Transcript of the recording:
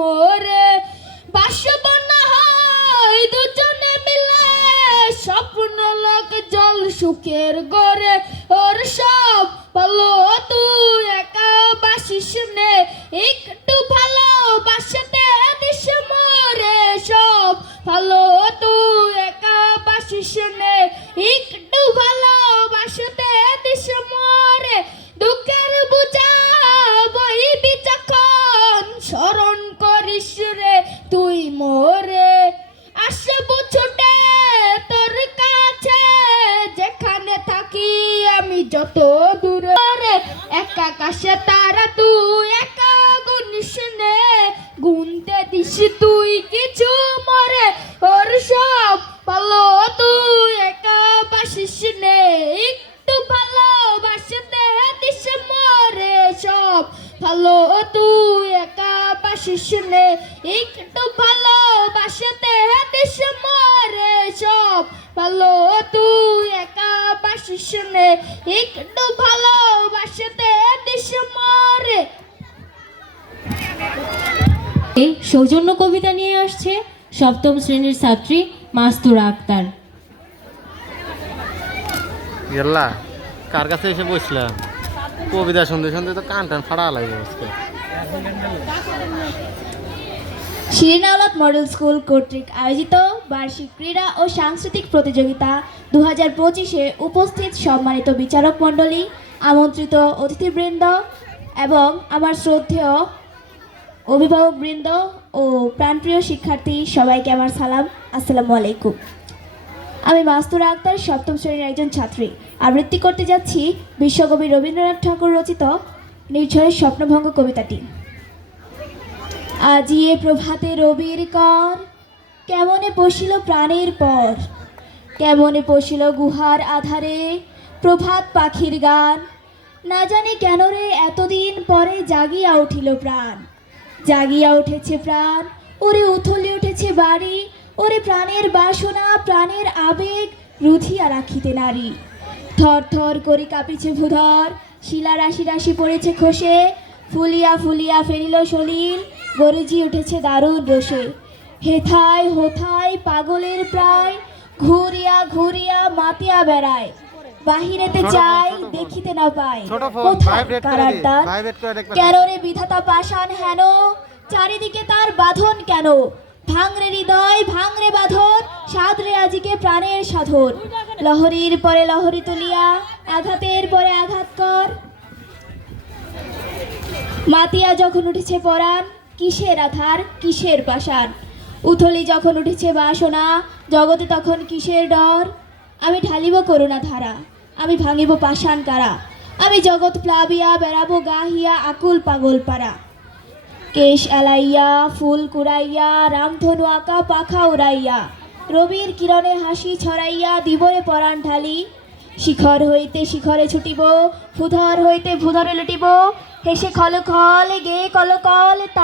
মোরে বাসব না হয় দুজনে মিলে স্বপ্ন লোক জল সুখের গড়ে ওর সব ভালো তুই একা বাসিস নে একটু ভালোবাসাতে দিস মোরে সব ভালো তুই একা বাসিস নে একটু ভালোবাসাতে দিস মোরে দুঃখের বুঝা বইবি যখন স্মরণ করিস রে তুই মোরে আসবো ছুটে তোর কাছে যেখানে থাকি আমি যত দূরে রে একা আকাশে তারা তুই একা গুনিস নে গুনতে দিস তুই কিছু মরে ওর সব ভালো তুই একা বাসিস নে একটু ভালোবাসতে দিস মরে সব ভালো তুই একা বাসিস নে একটু ভালোবাসতে দিস মরে সব ভালো তুই একা বাসিস নে একটু ভালোবাসতে দিস মরে। এই সৌজন্য কবিতা নিয়ে আসছে সপ্তম শ্রেণীর ছাত্রী মাস্তুরা আক্তার। গেল্লা কার কাছে এসে বসলাম, কবিতা শুনতে শুনতে তো কান টান ফাড়া লাগবে আজকে। শিরিন আওলাদ মডেল স্কুল কর্তৃক আয়োজিত বার্ষিক ক্রীড়া ও সাংস্কৃতিক প্রতিযোগিতা 2025-এ উপস্থিত সম্মানিত বিচারক মণ্ডলী, আমন্ত্রিত অতিথিবৃন্দ এবং আমার শ্রদ্ধেয় অভিভাবকবৃন্দ ও প্রাণপ্রিয় শিক্ষার্থী সবাইকে আমার সালাম, আসসালামু আলাইকুম। আমি মাস্তুরা আক্তার, সপ্তম শ্রেণীর একজন ছাত্রী। আবৃত্তি করতে যাচ্ছি বিশ্বকবি রবীন্দ্রনাথ ঠাকুর রচিত নির্ঝরের স্বপ্নভঙ্গ কবিতাটি। আজি এ প্রভাতে রবির কর, কেমনে পশিল প্রাণের পর, কেমনে পশিল গুহার আধারে প্রভাত পাখির গান, না জানি কেন রে এতদিন পরে জাগিয়া উঠিল প্রাণ, জাগিয়া উঠেছে প্রাণ, ওরে উথলে উঠেছে বাড়ি, ওরে প্রাণের বাসনা প্রাণের আবেগ রুধিয়া রাখিতে নারী, থর থর করে কাঁপিছে ভূধর, শিলা রাশি রাশি পড়েছে খসে, ফুলিয়া ফুলিয়া ফেরিল সলিল, গরজি উঠেছে দারুণ রসে, হেথায় হোথায় পাগলের প্রায়, ঘুরিয়া ঘুরিয়া মাতিয়া বেড়ায়, বাহিরেতে চাই দেখিতে না পাই, কোথায় কারার দ্বার, কেন রে বিধাতা পাষাণ হেন, চারিদিকে তার বাঁধন কেন, ভাঙরে হৃদয় ভাঙরে বাঁধন, সাধরে আজিকে প্রাণের সাধন, লহরীর পরে লহরী তুলিয়া আঘাতের পরে আঘাত কর, মাতিয়া যখন উঠেছে পরাণ, কিসের আধার কিসের পাষাণ, উথলি যখন উঠেছে বাসনা, জগতে তখন কিসের ডর, আমি ঢালিব করুণা ধারা, আমি ভাঙিব পাষাণ কারা, আমি জগৎ প্লাবিয়া বেড়াবো গাহিয়া আকুল পাগল পারা, কেশ এলাইয়া ফুল কুড়াইয়া রামধনু আঁকা পাখা উড়াইয়া, রবির কিরণে হাসি ছড়াইয়া দিবরে পরাণ ঢালি, শিখর হইতে শিখরে ছুটিব, ভূধর হইতে ভূধরে লুটিব, হেসে খল খল গে কলকল।